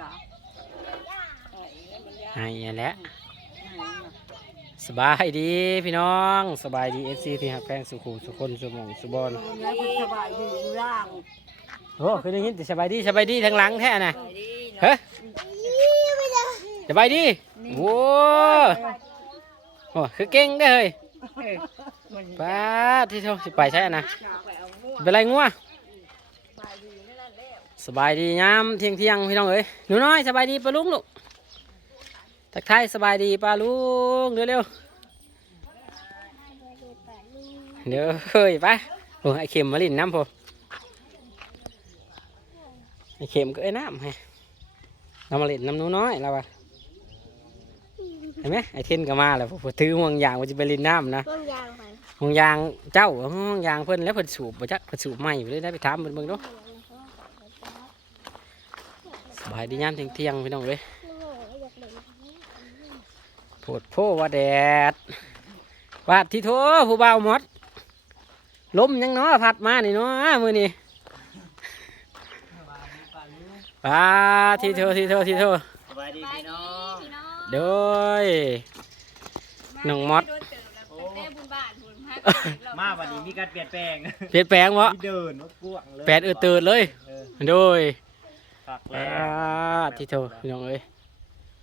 ด่าไอ้นั่นแหละสบายดีพี่น้องสบายดีเอฟซีที่หักแพงสุขุมสุคนสุหมองสุบอลแล้วคุณสบายดีอยู่ล่างโอ้คือได้ยินแต่สบายดีสบายดีทางหลังแท้น่ะเฮ้ยสบายดีโว้โอ้คือเก่งได้อเฮ้ยป้าดที่เท่าสิไปใช่นะเป็นไรงัว สบายดียามเที่ยงเที่ยงๆพี่น้องเอ้ยหนูน้อยสบายดีปะลุงลูกทักทายสบายดีปลาลุงเร็วเร็วๆเดี๋ยวเฮ้ยไปโอ้ไอเข็มมาลินน้ำพอไอเข็มก็ไอ้น้ำให้เรามาเล่นน้ำหนูน้อยเราอะเห็นไหมไอเทนก็มาแล้วพอถือห่วงยางว่าจะไปเล่นน้ำนะต้นยางไปห่วงยางเจ้าห่วงยางเพิ่นแล้วเพิ่นสูบบ่จักเพิ่นสูบใหม่อยู่เลยได้ไปถามเพิ่นเบิ่งดูส บายดียามเที่ยงๆพี่น้องเว้ยอยากเล่นโพดโพว่าแดดวาดที่โถผู้บ่าวหมดลมยังเนาะพัดมานี่เนาะมื้อนี้ปาที่โถที่โถที่โถสบายดีพี่น้องโดยน้องมดมาวันนี้มีการเปลี่ยนแปลง เปลี่ยนแปลงวะมีเดินรถกวางเลยแปดเออตื่นเลยเออโดย ฝักปาแล้วที่โถพี่น้องเอ้ย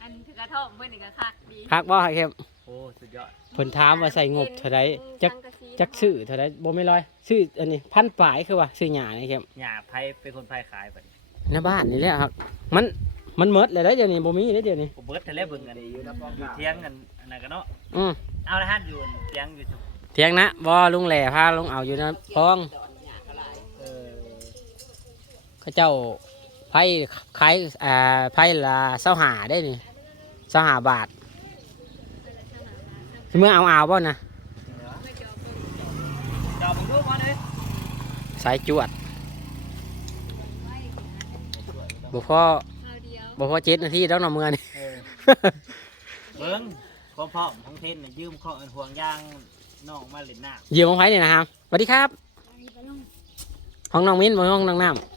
อันคือกระท่อมเพื่อนนี่ก็คักดีพักบ่ให้เข้มโอ้สุดยอดเพิ่นถามว่าใส่งบเท่าใดจักจักซื้อเท่าใดบ่ไม่นร้อยซื้ออันนี้พันปลายคือว่าซื้อหญ้านี่เข้มหยาไพเป็นคนไพขายบัดนี้ในบ้านนี่แหละครับ มันมันหมดเลยได้อเดี๋ยวนี้บ่มีเลยเดี๋ยวนี้ผมเบิร์ดทะเลเบิ่งกันอยู่อยู่เที่ยงกันอันนั้นกันเนาะอืมเอาละฮั่นอยู่เที่ยงอยู่ทุกเถียงนะบ่ลุงแหล่พาลุงเอาอยู่นะพอง เออเขาเจ้า ไผ่ขายอ่าไผ่ละเศร้าหาได้นี่เศร้าหาบาทสิเมื่อเอาเอาบ่นะจอมึงรู้มาเลยสายจวดบ่พอเราเดียวบ่พอเจ็ดนาทีแล้วเนาะเมื่อนี่เออเบิ่งความพร้อมของเทนน่ะยืมข้ออันห่วงยางน้องมาเล่นน้เยี่ยมของไผ่นี่นะครับสวัสดีครับห้องน้องมิ้นบ่ห้องน้องน้ำำ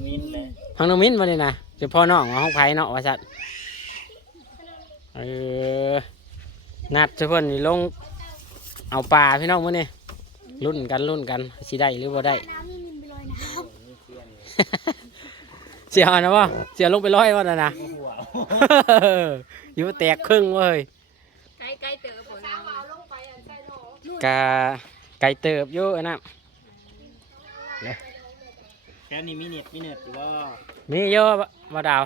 มันมินเลยห้องน้องมิ้นบ่นี่นะเดี๋ยวพ่อน้องว่าห้องไผ่เนาะว่าซั่นเออนัดทุกคนนี่ลงเอาปลาพี่น้องมื้อนี้รุ่นกันรุ่นกันสิได้หรือบ่ได้ น้ำนี่มินไปลอยน้เสียนะวะเสียลงไปร้อยวะนะนะ หัว อยู่แตกครึ่งเว้ยใกล้ใกล้ๆเต๋อผลงานกาไก่เติบอยู่อันนะ แค่นี้มีเน็ตมีเน็ตอยู่ว่ามีเยอะมาดาว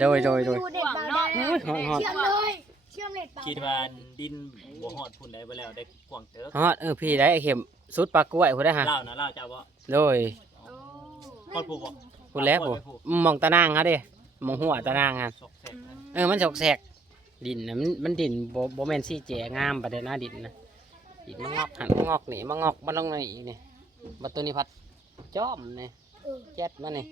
โดยโดยำโดยดูเด็กเบาแดงอุ้ยฮอดฮอดเชื่อมเลยเชื่อมเน็ตเบาคิดว่าดินบ่ฮอดพุ่นได้บ่แล้วได้กวางเติบฮอดเออพี่ได้ไอ้เข็มสุดปลากล้วยพูดได้ฮะเล่านะเล่าเจ้าบ่โดยฮอดผู้บ่พูดแล้วผมมองตะนางฮะเด้มองหัวตะนางฮะสกเสร็จนะเออมันสกแสกดินนะมันมันดินโบโบแมนซี่แจงามประเด็นหน้าดินนะดินมันงอกหันมันงอกนี่มันงอกมันลงในอีนี่บัดตัวนี้พัดจ้อมนี่แจ็ดมานี่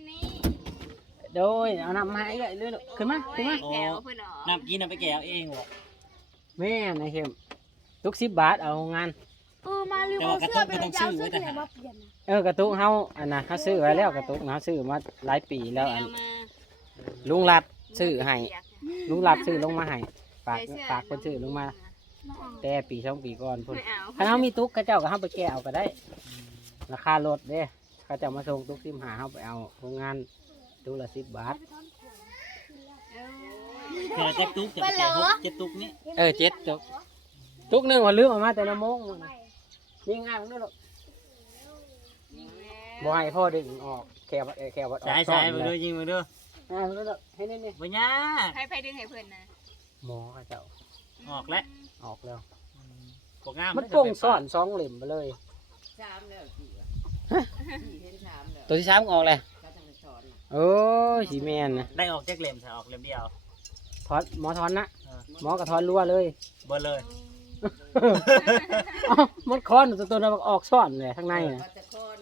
โดยเอาน้ำมาให้เลยเรื่อยๆขึ้นมาขึ้นมาแถวเพื่อนเหรอน้ำกินน้ำไปแก้เอาเองบ่แม่นายเข้มทุกสิบบาทเอางาน เออมาลืมเอาเสื้อไปเลยจะเอาเสื้อที่ไหนมาเปลี่ยนนะเออกระตุกเฮาอันน่ะเฮาซื้อไว้แล้วกระตุกนะเฮาซื้อมาหลายปีแล้วอันเอามาลุงรัดซื้อให้เปียกลุงรัดซื้อลงมาให้ฝากใส่เสื้อฝากคนซื้อลงมา แต่ปีสองปีก่อนพุ่นไม่เอาถ้าเฮามีตุ๊กเขาเจ้าก็เฮาไปแก้เอาก็ได้ ราคารถเด้ เขาเจ้ามาส่งตุ๊กซิมหาเฮาไปเอาโรงงานตุ๊กละสิบบาทเผื่อจะตุ๊กจะไปแก้หกเจ็ดตุ๊กนี่เออเจ็ดตุ๊กตุ๊กหนึงว่าลืมเออกมาแต่ละโมงมื้อน่ะนี่ง่ายมันด้วยหรอกบ่ให้พ่อดึงออกแค่ว่าเออแค่ว่าออกใช่ซ่ใช่อนมาเลดูยยิงมาดูอ่ามันด้วยหรอกให้นี่นี่บ่ยากให้ไปดึงให้เพื่อนนะหมอเขาเจ้าออกแล้วออกแล้ว พวกงามมันโป่งซ่อนสองเหลี่ยมไปเลยชามแล้วสิเห็นชามแล้ว ตัวที่สามออกเลยก็ต้องสอนโอ้ยสีแมนนะได้ออกจากเล่มใช่ออกเล่มเดียวถอนหมอถอนนะเออหมอกระถอนรัวเลยเบ่เลยเอ้ามันคอนตัวตัวนั้นออกซ่อนเลยข้างในนะก็จะคน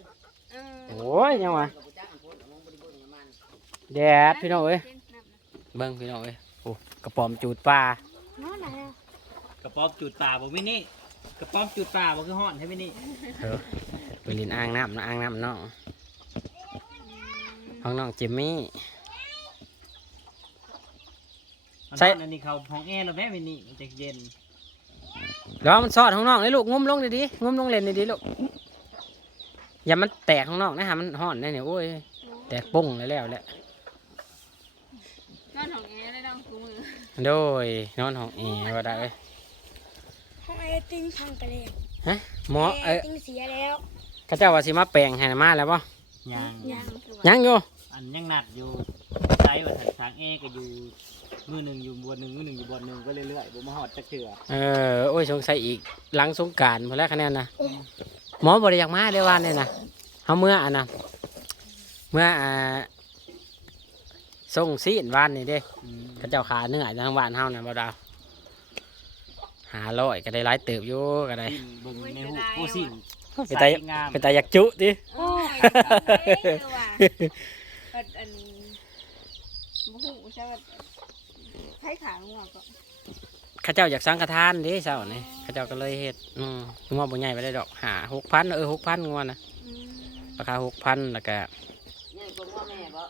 เออโอ้ยยังวะกับจ้างคนของบริบูรณ์กับมันแดดพี่น้องเอ้ยเบิ้งพี่น้องเอ้ยโอ้กระป๋อมจูดปลาน้องไหนอะกระป๋อมจุดป่าบ่มินี่กระป๋อมจุดป่าบ่คือฮ้อนให้มินี่ ไปลินอ่างน้ำนะอ่างน้ำน้องห้องน้องจิมมี่ ใช่ อันนี้เขาห้องแอร์แล้วแม่มินี่มันจะเย็นเดี๋ยวมันซอดข้างนอกเลยลูกงุ้มลงดีๆงุ้มลงเล่นดีๆลูกอย่ามันแตกข้างนอกนะฮะมันห่อนได้เนี่ยโอ้ยแตกปุ้งเลยแล้วแหละนอนของแอร์ได้ดองกูมือโดยนอนห้องแอร์ว่าได้เอ้ยห้องไอติงพังไปแล้วฮะหมอไอเอ้ยติงเสียแล้ว เขาเจ้าว่าสิมาแปลงให้มาแล้วป่ยังยังคือว่ายังอยู่อันยังนัดอยู่ใช้ว่าถังช้างแอร์ก็อยู่มือหนึ่งอยู่บนหนึ่งมือหนึ่งอยู่บนหนึ่งก็เรื่อยๆบ่มาหอดจักเถื่อเออโอ้ยสงสัยอีกหลังสงกรารพอแล้วคะแนนนะหมอบริยากมาเดี๋ยววันเนี่ยนะเขาเมื่ออะนะเมื่ออ่าส่งซีนวันนี่เด้อืมเขาเจ้าขาเนื้อทางบ้านเฮาเนี่ยบ่ดาวหาร้อยก็ได้หลายเติบอยู่ก็ได้สิ้นเบิ่งในหูโอ้สิ้น ไปไตใส่งามไปไตอยากจุดิโอ้ยเออว่ะอันอันบ่ฮู้ใช่ว่าไผขางัวก็เขาเจ้าอยากสังฆทานเดิเจ้านี่เขาเจ้าก็เลยเฮ็ดอืมงัวบ่ใหญ่ไปได้ดอกหาหกพันเออหกพันงัวนะอืมราคาหกพันแล้วก็นี่ก็พ่อแม่บ่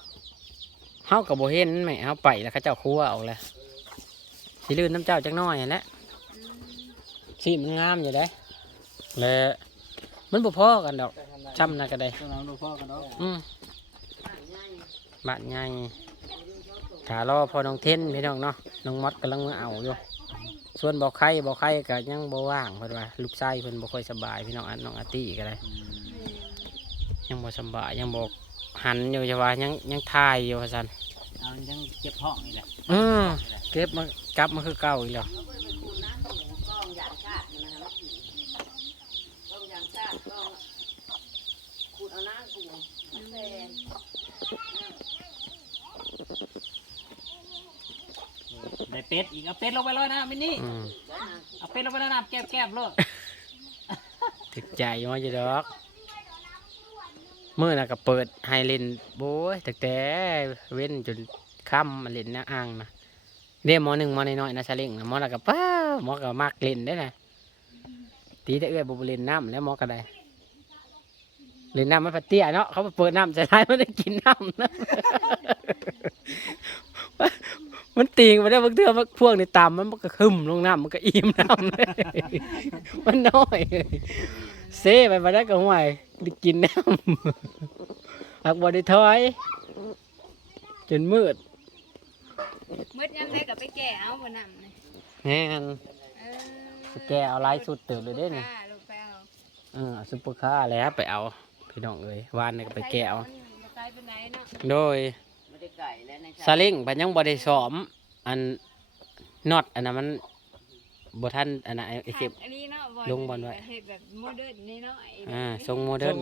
เฮากับโบเห็นแหม่เฮาไปแล้วเขาเจ้าครัวเอาเลยสิลื่นน้ำเจ้าจักหน้อยนั่นแหละ อืมสีมันงามอยู่ได้และ มันบ่พอกันดอกช้ำนะก็ได้ตัวน้องดูพ่อกันเนาะอืมบ้านใหญ่บ้านใหญ่ถารอพอน้องเทนพี่น้องเนาะน้องมดกำลังมาเอาอยู่ส่วนบ่ไข่บ่ไข่ก็ยังบ่ว่างเพิ่นว่าลูกชายเพิ่นบ่ค่อยสบายพี่น้องอันน้องอาร์ตี้ก็ได้อืมยังบ่สบายยังบ่หันอยู่จะว่ายังยังทายอยู่ว่าซั่นเอายังเจ็บห้องนี่แหละอืมเก็บมากลับมาคือเก่าอีกแล้ว คุณน้ำหมูกองอย่างชาติมันนะครับกองอย่างชาติกองคุณ เอาน้ำกูมันแทนได้เป็ดอีกเอาเป็ดลงไปเลยนะมินี่อืมเอาเป็ดลงไปแล้วน้ำแก้บแก้บๆเลยถึกใจมาอยู่ดอกมื่อน่ะก็เปิดไฮเลนโบ้ยแต่แต่เว้นจนค่ำมาเล่นนะอ่างนะเรียกมอหนึ่งมอน้อยๆนะชาเล่งนะมอน่ะก็ป้าหมอก็มักเล่นได้นะตีแต่เอื้อยบุบเล่นน้ำแล้วหมอก็ได้ เล่นน้ำมันพัดเตี้ยเนาะเขาเปิดน้ำจะได้ไม่ได้กินน้ำนะมันตีงมาได้บางเทื่อมันพวกนี่ตามมันมันก็คึมลงน้ำมันก็อิ่มน้ำเลยมันน้อยเซ่ไปมาได้ก็ห่วยได้กินน้ำหักบอได้ถอยจนมืดมืดยามใดก็ไปแก่เอาบ่นำนี่แน่นเออสแกเอาลายสุดเติบเลยเด้นี่ค่ะลูกไปเอาเออซุปเปอร์คาร์แล้วไปเอา พี่น้องเอ้ยวานนี่ก็ไปแกะเอามันบ่ไกลปานใดเนาะโดยไม่ได้ไก่แล้วในซาเล้งพันยังบ่ได้ซ้อมอันน็อตอันนั้นมันบ่ทันอันนั้นไอ้เก็บ อันนี้เนาะลงบอลไว้ เฮ็ดแบบโมเดิร์นนี่เนาะไอ้อ่าทรงโมเดิร์น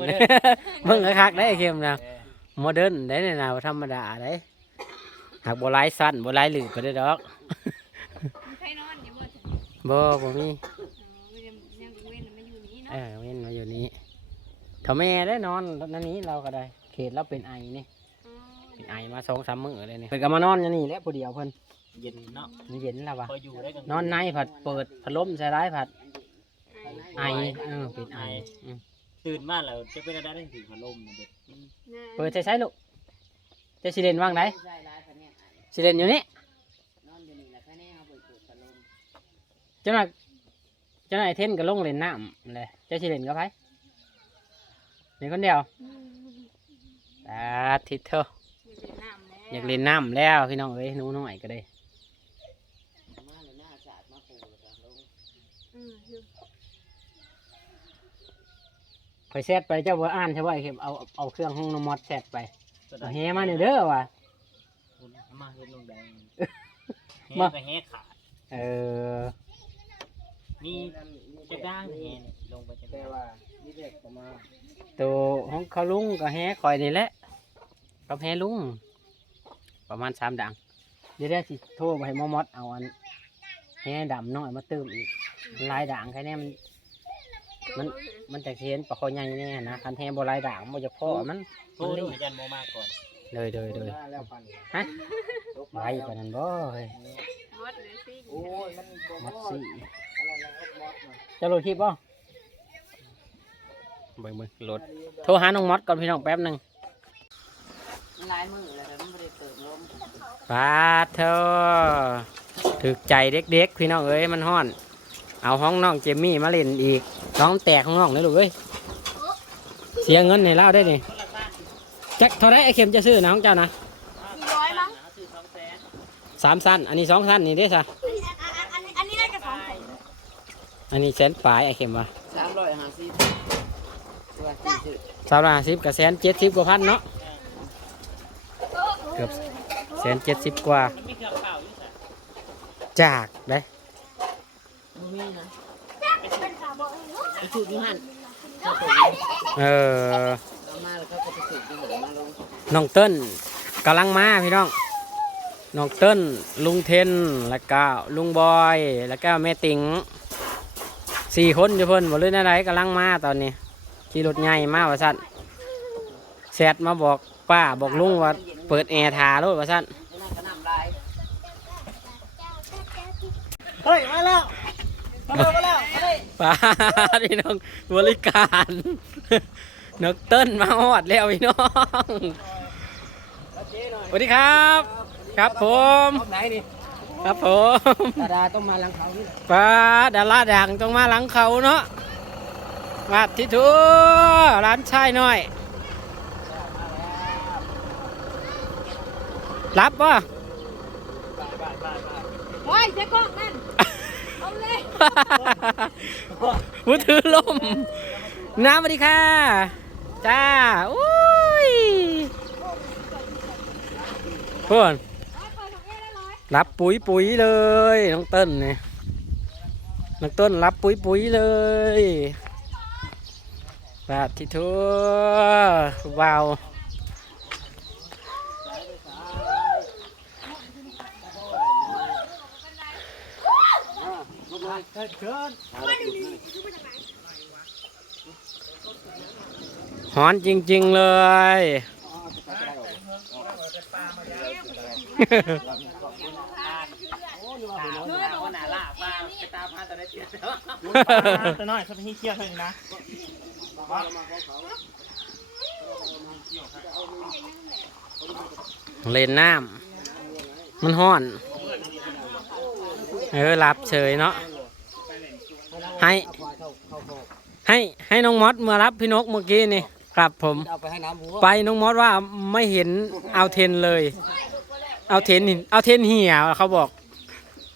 เบิ่งคักๆได้ไอ้เข็มนะโมเดิร์นได้เนี่ยนะบ่ธรรมดาได้หากบ่หลายสั้นบ่หลายหลืบก็ได้ดอกมีใครนอนอยู่บ่ถึงบ่บ่มีอ๋อยังยังเว้นมันอยู่นี่เอเนาะอเว้นมาอยู่นี้ ถ้าแม่ได้นอนนั่นนี้เราก็ได้ เขตเราเป็นไอนี่อ๋อเป็นไอมาสองสามมื้อเลยนี่เพิ่นก็มานอนอยู่นี่แหละผู้เดียวเพิ่นเย็นเนาะมันเย็นแล้ววะพออยู่ได้กันนอนในผัดเปิดพัดลมใส่ร้ายผัดไอเออเป็นไออืมตื่นมาแล้วจะเป็นอะไรได้ถึงพัดลมเนี่ยเด็กน่ะเปิดใช้ใช้ลูกเจะสิเลนว่างไหนใช่ร้ายพันเนี่ยไอ้สิเลนอยู่นี่นอนอยู่นี่แหละแค่นี้เขาเปิดเปิดพัดลมเจ้าหน้าเจ้าหน้าเทนก็ลงเล่นน้ำเลยเจ้าสิเลนกับไผ เล่นคนเดียวอืมตาทิศเถอะอยากเล่นน้ำแล้วอยากเล่นน้ำแล้วพี่น้องเอ้ยหนูน้อยก็ได้มาเลยหน้าสาดมาปูแล้วก็ลงอืมอยู่คอยแซดไปเจ้าบัวอ่านใช่ไหมเข็มเอาเอาเครื่องห้องน้ำมอดแซดไปก็เอาได้เฮมาเนี่ยเด้อว่ะมาเฮ็ดลงแดงแฮมาก็แฮขาดเออมีจะด้างแฮนี่ล งไปจะได้ว่าตัวห้องเขาลุงก็แฮคอยนี่แหละกับแฮลุง ประมาณสามดังเดี๋ยวได้สิโทรไปให้หมอมอดเอาอันแฮดำน้อยมาเติมอีกลายด่างแค่นี้มัน มัน มันจะเห็นปลาคอใหญ่แน่นะคันแฮบ่ลายด่างบ่จะพ่อมันโทรดูอาจารย์โมมาก่อน เลยเลยเลยฮะไว้ปานนั้นบ่เฮ้ยมดเลยสิมัดสี่จะโหลดคลิปบ่ เบิ่งเบิ่งโหลดโทรหาน้องมอดก่อนพี่น้องแป๊บหนึงมันหลายมือแล้วแต่มันไม่ได้เติมลมปาดเถอะถึกใจเด็กๆพี่น้องเอ้ยมันฮ้อน เอาห้องน้องเจมมี่มาเล่นอีกน้องแตกห้องน้องเลยลูกเอ้ยเสียเงินในเล่าได้นี่แจ็คเท่าไรไอเข็มจะซื้อนะของเจ้านะสี่ร้อยมั้งสามสั้นอันนี้สองสั้นนี่เด้อซะอันอันอันนี้น่าจะสองแสนอันนี้แสนปลายไอเข็มว่าสามร้อยห้าสิบ ตัวที่ซื้อสามร้อยห้าสิบกับแสนเจ็ดสิบกว่าพันเนาะเกือบแสนเจ็ดสิบกว่ามันมีเครื่องเป่าอยู่จ้ะจากได้บ่มีนะเป็นขาบอกเนาะไปสูตรอยู่หั่นเขาตกเออ เอามาแล้วเขาก็ไปสูตรอยู่หั่นมาลงน้องเติ้ลกำลังมาพี่น้อง น้องเติ้ลลุงเทน แล้วก็ลุงบอย แล้วก็แม่ติงสี่คนอยู่เพิ่นบ่เลยอะไรกำลังมาตอนนี้ ขี่รถใหญ่มาว่าสั่นแซดมาบอกป้าบอกลุงว่า เปิดแอร์ทาโลดว่าสั่นไอ้นั่นก็น้ำลายเฮ้ย มาแล้ว มาแล้วมาแล้วมาเลยป้าพี่น้องบริการน้องเติ้ลมาฮอดแล้วพี่น้องสวัสดีครับ ครับผมไหนนี่ครับผมดาดาต้องมาหลังเขานี่ป้าดาราดังต้องมาหลังเขาเนาะ มาที่ทัวร้านชายน้อย รับป่ะโอ้ยเจ๊กล้องนั่นเอาเลยมือถือลมน้ำสวัสดีค่ะ จ้าอุ้ยเพื่อนรับปุ๋ยปุ๋ยเลย น้องเต้นเนี่ยน้องเต้นรับปุ๋ยปุ๋ยเลย บาทที่ทั่ววาวเฮ้ยเกินหอนจริง ๆ เลยคนหนาล่าว่าไปตามพาตอนได้เตี้ยตัวน้อยเขาไปที่เชี่ยวเท่านี้นะ เล่นน้ำมันห้อน เออรับเฉยเนาะให้ให้ให้น้องมอสมารับพี่นกเมื่อกี้นี่ครับผม ไปน้องมอสว่าไม่เห็นเอาเทนเลย เอาเทนเอาเทนเหี่ยวเขาบอก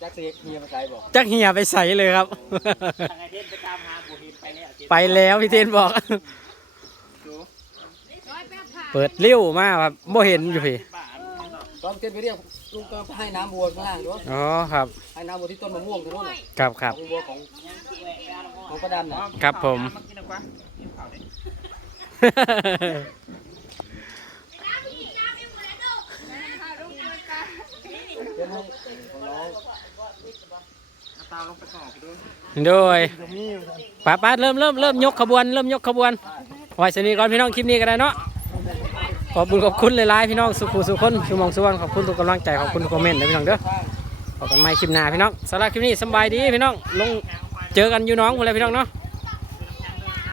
จักเสียเฮียมาใส่บอกจักเหี่ยไปใส่เลยครับ ทางไอเทนไปตามหาบุหินไปแล้วไปแล้วพี่เทนบอกเปิดเลี้ยวมากครับบ่เห็นอยู่พี่ตอนเต้นไปเรียกลุงก็ให้น้ำวัวข้างล่างด้วยอ๋อครับให้น้ำวัวที่ต้นมะม่วงตรงนู้นน่ะครับครับของวัวของของประดำน่ะครับผมมากินดีกว่ากินข้าวดิเดี๋ยวให้ของน้อง ตาลงไปก่อนดูโดยป้าป้าเริ่มเริ่มเริ่มยกขบวนเริ่มยกขบวนไว้สนีก่อนพี่น้องคลิปนี้ก็ได้เนาะขอบคุณขอบคุณหลายๆพี่น้องสุขุสุขคนชูมองสุวรรณขอบคุณทุกกำลังใจขอบคุณทุกคอมเมนต์นะพี่น้องเด้อขอบกันไม่คลิปหน้าพี่น้องสำหรับคลิปนี้สบายดีพี่น้องลงเจอกันอยู่น้องคนเลยพี่น้องเนาะ